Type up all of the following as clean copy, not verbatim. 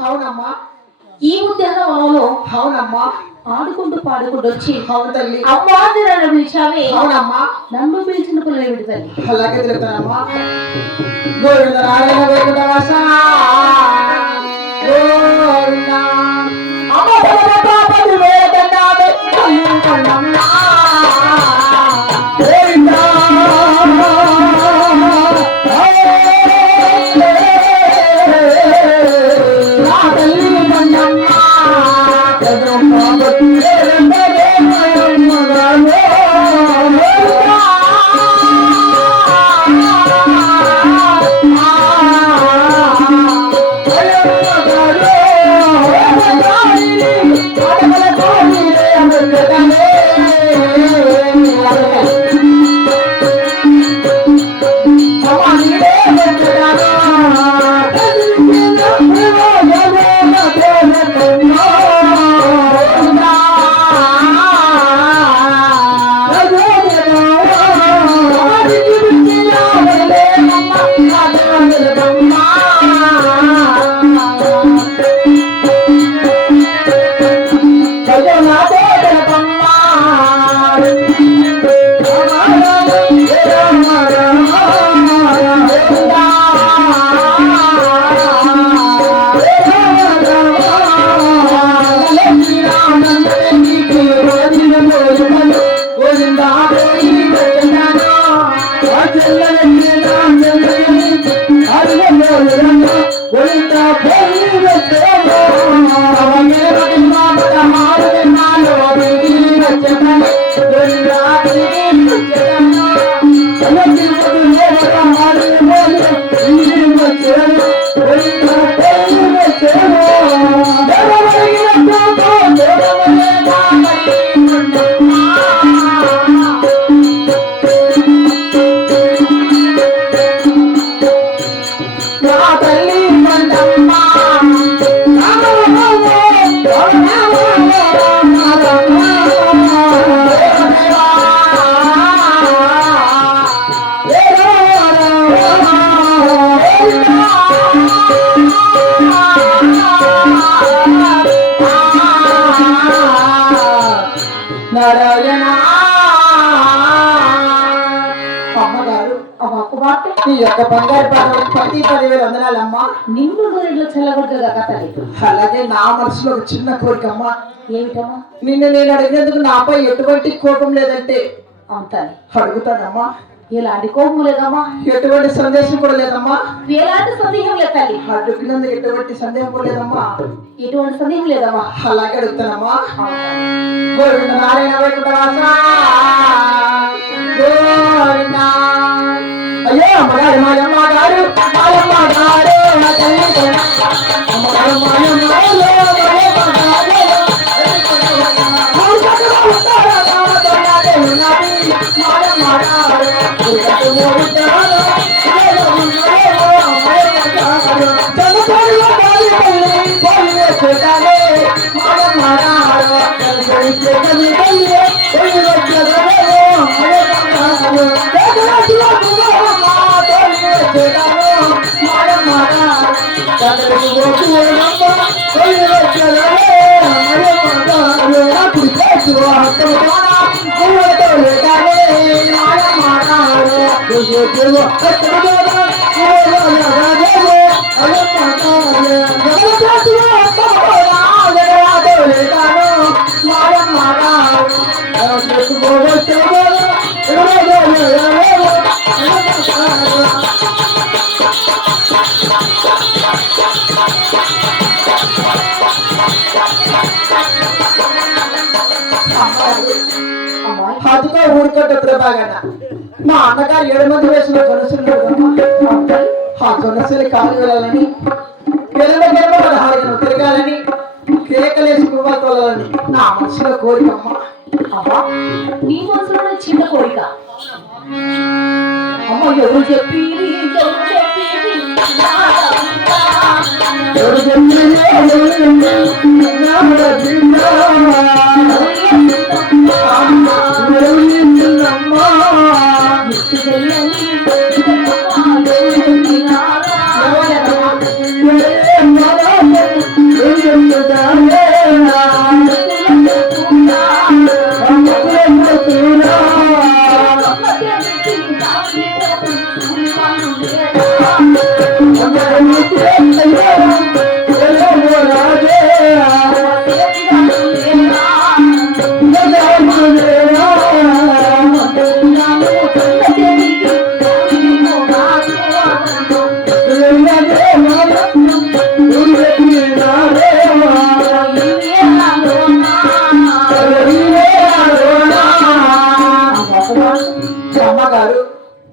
అవునమ్మా ఈ ఉద్యానవనంలో అవునమ్మా ఆడుకుంటూ పాడుకుంటూ వచ్చి అవును తల్లి అమ్మా నన్ను పిలిచావే అవునమ్మా నన్ను పిలిచిన పిల్లలు తల్లి అలాగే తెలుగుతానమ్మా గోవింద నారాయణ వైకుంఠవాస గోవింద అమ్మ పాపది వేదండావే కన్నమ్మా గోవింద బంగారు ప్రతి 10,000 వందనాలమ్మా నిన్ను నూనెలో చల్లగొట్టగా కథలి అలాగే నా మనసులో ఒక చిన్న కోరిక అమ్మా ఏమిటమ్మా నిన్ను నేను అడిగినందుకు నాపై ఎటువంటి కోపం లేదంటే అవుతాను అడుగుతానమ్మా ఎలాంటి కోపం లేదమ్మా, ఎటువంటి సందేశం కూడా లేదమ్మా, ఎలాంటి సందేహం లేదు తల్లి, అడుగునందుకు ఎటువంటి సందేహం కూడా లేదమ్మా, ఎటువంటి సందేహం లేదమ్మా. అలాగే అడుగుతానమ్మా. గోవింద నారాయణ వైకుంఠవాస గోవింద. అయ్యో అమ్మగారు మాయమ్మ గారు మాయమ్మ గారు నా తల్లి అమ్మగారు మాయమ్మ అదిగో ఊరుకోట ప్రభాగన్న మా అన్నగారు 7 మంది వేసిన జొనసులు ఆ జొనసులు కాలు వెళ్ళాలని పిల్లల 16 తిరగాలని కేకలేసి పువ్వులు తోలాలని నా మనసులో కోరికమ్మ. అమ్మా నీ మనసులో చిన్న కోరిక అమ్మ. ఎవరు చెప్పి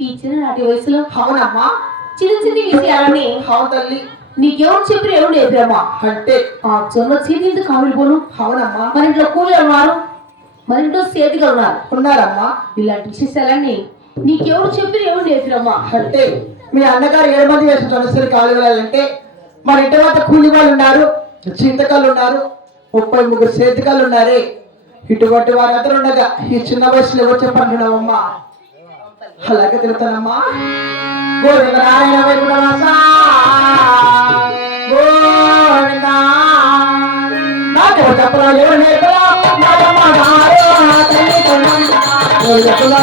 ఈ చిన్ననాటి వయసులో అవునమ్మా చిన్న చిన్న విషయాలని అవును తల్లి నీకెవరు చెప్పి ఎవరు నేర్పామా అంటే ఆ జొన్న చేతి ఎందుకు కావిలిపోను. అవునమ్మా మన ఇంట్లో కూలీలు ఉన్నారు, మన ఇంట్లో సేతిగా ఉన్నారమ్మా. ఇలాంటి విశేషాలన్నీ నీకెవరు చెప్పి ఎవరు నేర్పిరమ్మా. అంటే మీ అన్నగారు 7 మంది వేసిన జొన్నసులు కాలు వెళ్ళాలంటే మన ఇంటి వద్ద కూలి వాళ్ళు ఉన్నారు, చింతకాళ్ళు ఉన్నారు, 33 సేతికాళ్ళు ఉన్నారే. ఇటువంటి వారందరూ ఉండగా ఈ చిన్న వయసులో ఎవరు చెప్పంటున్నావమ్మా. అలాగే తిరుగుతానమ్మా. గోవింద నారాయణ వైకుంఠవాస గోవింద. నాకెవరు చెప్పలా ఎవరు నేర్పలా నాయమ్మ గారు నా తల్లి ఎవరు చెప్పలా